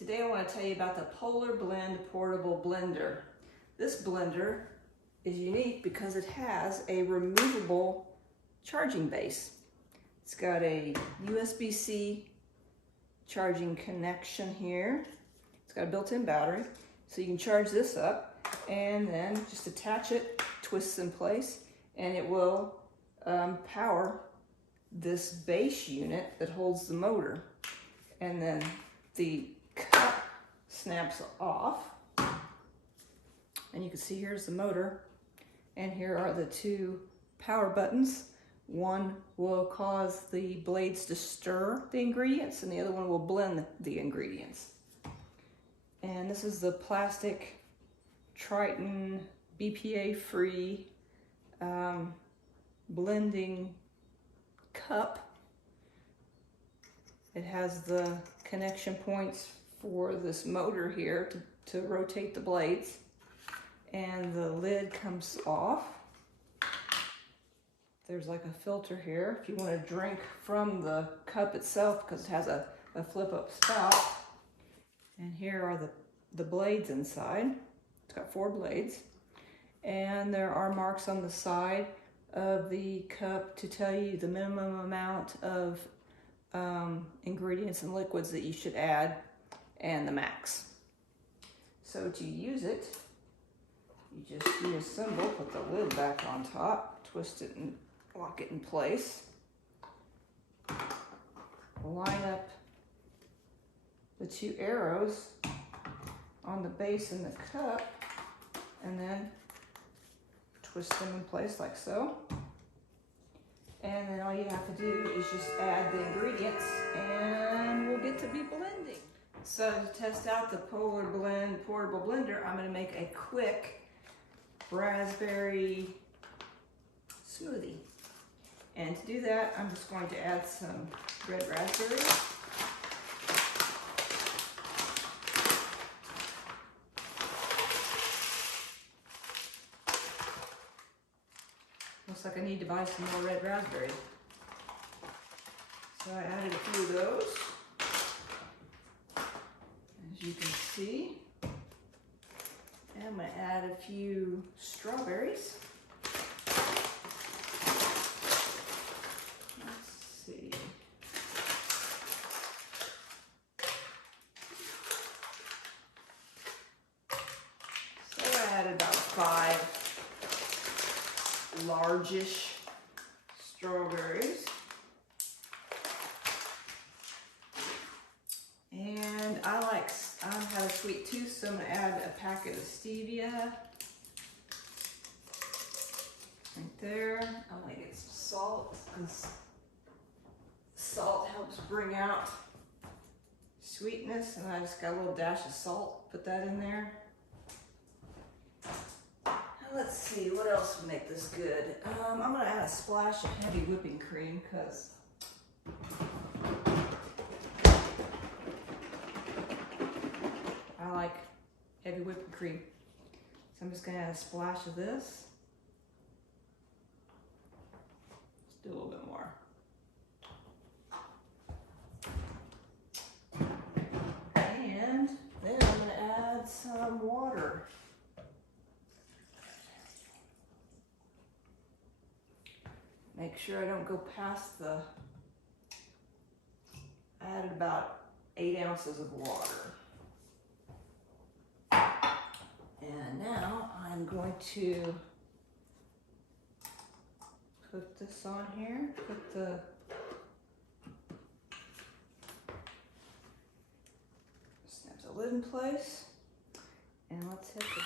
Today I want to tell you about the Polar Blend Portable Blender. This blender is unique because it has a removable charging base. It's got a USB-C charging connection here. It's got a built-in battery, so you can charge this up and then just attach it, twists in place, and it will power this base unit that holds the motor. And then the cup snaps off, and you can see here's the motor, and here are the two power buttons. One will cause the blades to stir the ingredients, and the other one will blend the ingredients. And this is the plastic Triton BPA-free blending cup. It has the connection points for this motor here to rotate the blades, and the lid comes off. There's like a filter here if you want to drink from the cup itself, because it has a flip-up spout. And here are the blades inside. It's got 4 blades, and there are marks on the side of the cup to tell you the minimum amount of ingredients and liquids that you should add, and the max. So to use it, you just reassemble, put the lid back on top, twist it and lock it in place. Line up the 2 arrows on the base and the cup, and then twist them in place like so. And then all you have to do is just add the ingredients and we'll get to be blending. So to test out the Polar Blend Portable Blender, I'm going to make a quick raspberry smoothie. And to do that, I'm just going to add some red raspberries. Looks like I need to buy some more red raspberries. So I added a few of those. As you can see. And I'm going to add a few strawberries. Let's see. So I added about 5 largish strawberries. And I have a sweet tooth, so I'm going to add a packet of stevia. Right there. I'm going to get some salt, because salt helps bring out sweetness, and I just got a little dash of salt, put that in there. Let's see, what else would make this good? I'm going to add a splash of heavy whipping cream, because I like heavy whipping cream. So I'm just going to add a splash of this. Let's do a little bit more. And then I'm going to add some water. Make sure I don't go past I added about 8 ounces of water. And now I'm going to put this on here, snap the lid in place, and let's hit the